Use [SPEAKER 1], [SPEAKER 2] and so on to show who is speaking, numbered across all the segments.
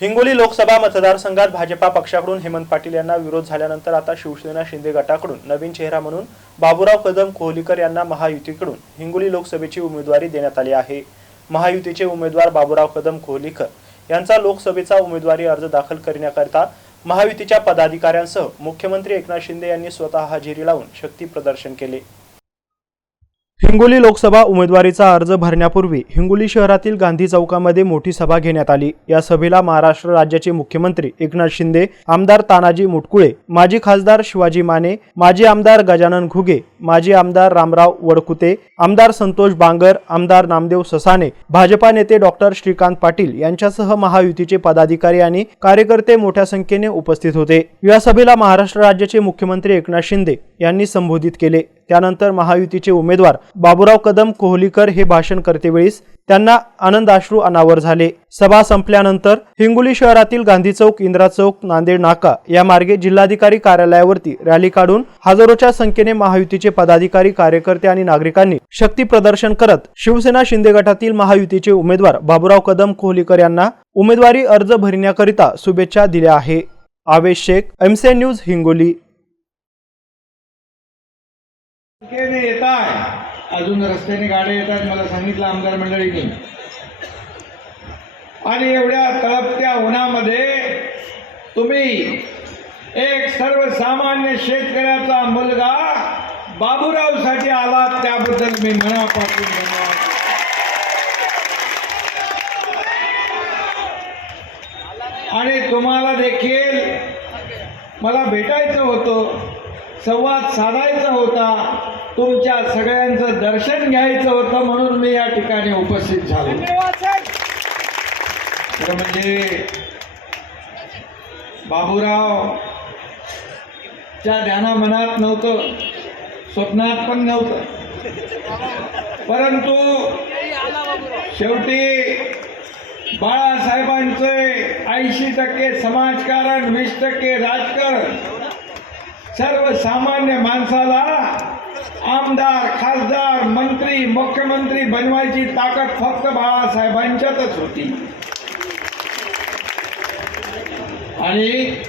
[SPEAKER 1] हिंगोली लोकसभा मतदारसंघात भाजपा पक्षाकडून हेमंत पाटील यांना विरोध झाल्यानंतर आता शिवसेना शिंदे गटाकडून नवीन चेहरा म्हणून बाबुराव कदम कोहलीकर यांना महायुतीकडून हिंगोली लोकसभेची उमेदवारी देण्यात आली आहे. महायुतीचे उमेदवार बाबुराव कदम कोहलीकर यांचा लोकसभेचा उमेदवारी अर्ज दाखल करण्याकरिता महायुतीच्या पदाधिकाऱ्यांसह मुख्यमंत्री एकनाथ शिंदे यांनी स्वतः हजेरी लावून शक्ती प्रदर्शन केले. हिंगोली लोकसभा उमेदवारीचा अर्ज भरण्यापूर्वी हिंगोली शहरातील गांधी चौकामध्ये मोठी सभा घेण्यात आली. या सभेला महाराष्ट्र राज्याचे मुख्यमंत्री एकनाथ शिंदे आमदार तानाजी मुटकुळे माजी खासदार शिवाजी माने माजी आमदार गजानन घुगे माजी आमदार रामराव वडकुते आमदार संतोष बांगर आमदार नामदेव ससाने भाजपा नेते डॉक्टर श्रीकांत पाटील यांच्यासह महायुतीचे पदाधिकारी आणि कार्यकर्ते मोठ्या संख्येने उपस्थित होते. या सभेला महाराष्ट्र राज्याचे मुख्यमंत्री एकनाथ शिंदे यांनी संबोधित केले. त्यानंतर महायुतीचे उमेदवार बाबुराव कदम कोहलीकर हे भाषण करतेवेळीस त्यांना आनंदाश्रू अनावर झाले. सभा संपल्यानंतर हिंगोली शहरातील गांधी चौक इंदिरा चौक नांदेड नाका या मार्गे जिल्हाधिकारी कार्यालयावरती रॅली काढून हजारोच्या संख्येने महायुतीचे पदाधिकारी कार्यकर्ते आणि नागरिकांनी शक्ती प्रदर्शन करत शिवसेना शिंदे गटातील महायुतीचे उमेदवार बाबुराव कदम कोहलीकर यांना उमेदवारी अर्ज भरण्याकरिता शुभेच्छा दिल्या आहे. Avesh Shaikh MCN news Hingoli.
[SPEAKER 2] संख्येने येत आहे अजून रस्त्याने गाड्या येतात मला सांगितलं आमदार मंडळीने आणि एवढ्या तळपत्या उन्हामध्ये तुम्ही एक सर्वसामान्य शेतकऱ्याचा मुलगा बाबूरावसाठी आला त्याबद्दल मी मनापासून आणि तुम्हाला देखील मला भेटायचं होतं. संवाद साधायचा होता. तुमच्या सगळ्यांचं दर्शन घ्यायचं होतं म्हणून मी या ठिकाणी उपस्थित झालो. खरं म्हणजे बाबूराव च्या ध्याना मनात नव्हतं स्वप्नात पण नव्हतं. परंतु शेवटी बाळासाहेबांचे ऐंशी टक्के समाजकारण वीस टक्के राजकारण सर्वसामान्य माणसाला आमदार खासदार मंत्री मुख्यमंत्री बनवायची ताकद फक्त बाळासाहेबांच्यातच होती. आणि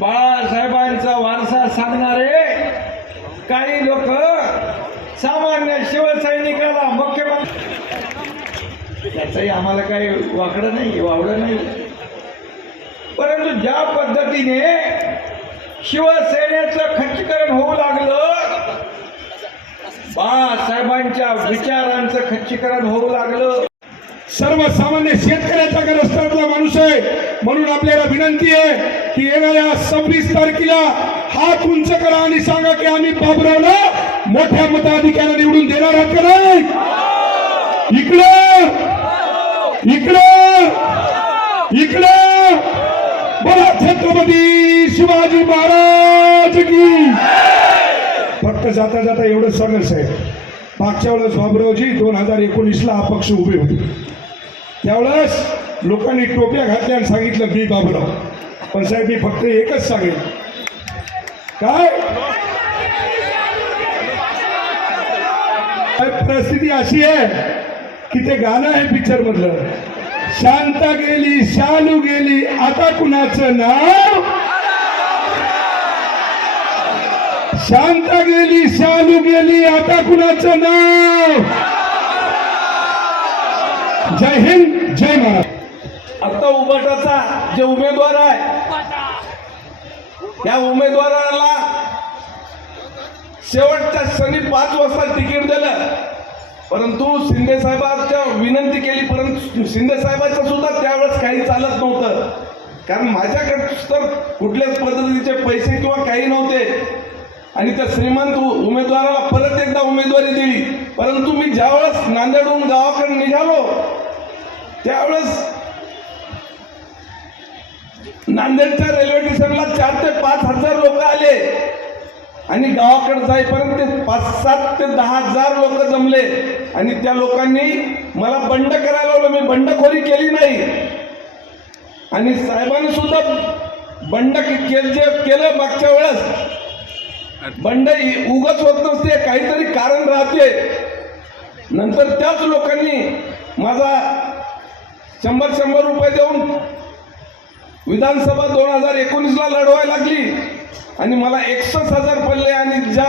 [SPEAKER 2] बाळासाहेबांचा वारसा सांगणारे काही लोक सामान्य शिवसैनिकाला मुख्यमंत्री त्याचंही आम्हाला काही वाकडं नाही वावडं नाही. परंतु ज्या पद्धतीने शिवसेनेचं खच्चीकरण होऊ लागलं. बाळासाहेबांच्या विचारांचं खच्चीकरण होऊ लागलं. सर्वसामान्य शेतकऱ्याचा ग्रस्तातला माणूस आहे. म्हणून आपल्याला विनंती आहे की येणाऱ्या सव्वीस तारखेला हात उंच करा आणि सांगा की आम्ही बाबरावला मोठ्या मताधिक्याला निवडून देणार आहात का नाही? इकडं. इकडं. इकडं. बोला छत्रपती शिवाजी महाराज की। फक्त जाता जाता एवढं सांगायचं साहेब मागच्या वेळेस बाबरावजी दोन हजार एकोणीसला अपक्ष उभे होते. त्यावेळेस लोकांनी टोप्या घातल्या आणि सांगितलं मी बाबराव. पण साहेब मी फक्त एकच सांगेन. काय? परिस्थिती अशी आहे की ते गाणं आहे पिक्चर मधलं शांता गेली शालू गेली. आता कुणाचं नाव? शांता गेली शालू गेली. आता कुणाचं नाव? जय हिंद जय महाराज आता उबाटाचा जे उमेदवार आहे त्या उमेदवाराला शेवटच्या क्षणी पाच वाजता तिकीट दिलं. परंतु शिंदे साहेबांच्या विनंती केली परंतु शिंदे साहेबांचं सुद्धा त्यावेळेस काही चालत नव्हतं. कारण माझ्याकडे तर कुठल्याच पद्धतीचे पैसे किंवा काही नव्हते. आणि त्या श्रीमंत उमेदवाराला परत एकदा उमेदवारी दिली. परंतु मी ज्यावेळेस नांदेडहून गावाकडे निघालो त्यावेळेस नांदेडच्या रेल्वे स्टेशनला चार ते पाच हजार लोक आले. आणि गावाकडे जाईपर्यंत ते पाच सात ते दहा हजार लोक जमले. आणि त्या लोकांनी मला बंड करायला लावलं. मी बंडखोरी केली नाही. आणि साहेबांनी सुद्धा बंड के- जे केलं मागच्या वेळेस. बंड इ- होत नसते. काहीतरी कारण राहते. नंतर त्याच लोकांनी माझा शंभर शंभर रुपये देऊन विधानसभा दोन हजार एकोणीसला लढवायला लागली. आणि मला एकसष्ट हजार पडले आणि ज्या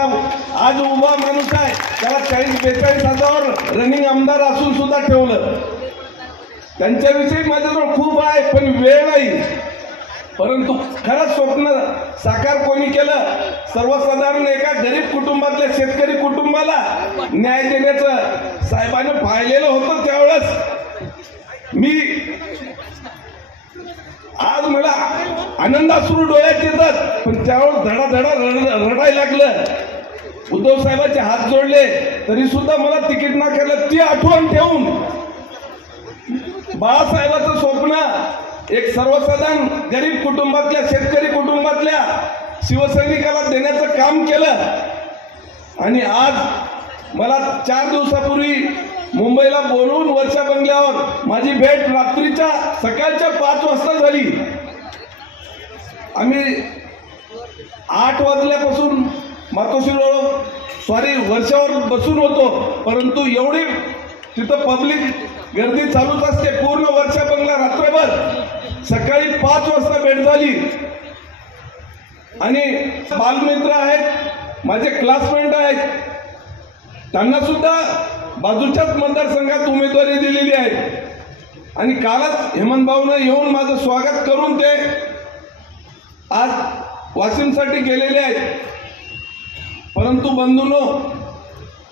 [SPEAKER 2] आज उभा माणूस आहे त्याला चाळीस बेचाळीस हजार रनिंग आमदार असून सुद्धा ठेवलं. त्यांच्याविषयी माझ्याजवळ खूप आहे पण वेळ नाही. परंतु खरंच स्वप्न साकार कोणी केलं सर्वसाधारण एका गरीब कुटुंबातल्या शेतकरी कुटुंबाला न्याय देण्याचं साहेबांनी पाहिलेलं होतं त्यावेळेस. मी आज मला आनंदासुरू डोळ्यात येतात. पण त्यावर धडा धडा रड रडायला लागलं. उद्धव साहेबांचे हात जोडले. तरी सुद्धा मला तिकीट नाकारलं ती आठवण ठेवून. बाळासाहेबाचं स्वप्न एक सर्वसाधारण गरीब कुटुंबातल्या शेतकरी कुटुंबातल्या शिवसैनिकाला देण्याचं काम केलं. आणि आज मला चार दिवसापूर्वी मुंबईला बोलवून वर्षा बंगल्यावर माझी भेट रात्रीच्या सकाळच्या पाच वाजता झाली. आम्ही आठ वाजल्यापासून मातोश्रीवर सॉरी वर्षावर बसून होतो परंतु एवढी तिथं पब्लिक गर्दी चालूच असते. पूर्ण वर्षा बंगला रात्रभर सकाळी पाच वाजता भेट झाली. आणि बालमित्र आहेत माझे क्लासमेट आहेत. त्यांना सुद्धा बाजूच्याच मतदारसंघात उमेदवारी दिलेली आहे आणि कालच हेमंत भाऊनं येऊन माझं स्वागत करून ते आज वाशिमसाठी गेलेले आहेत. परंतु बंधूनो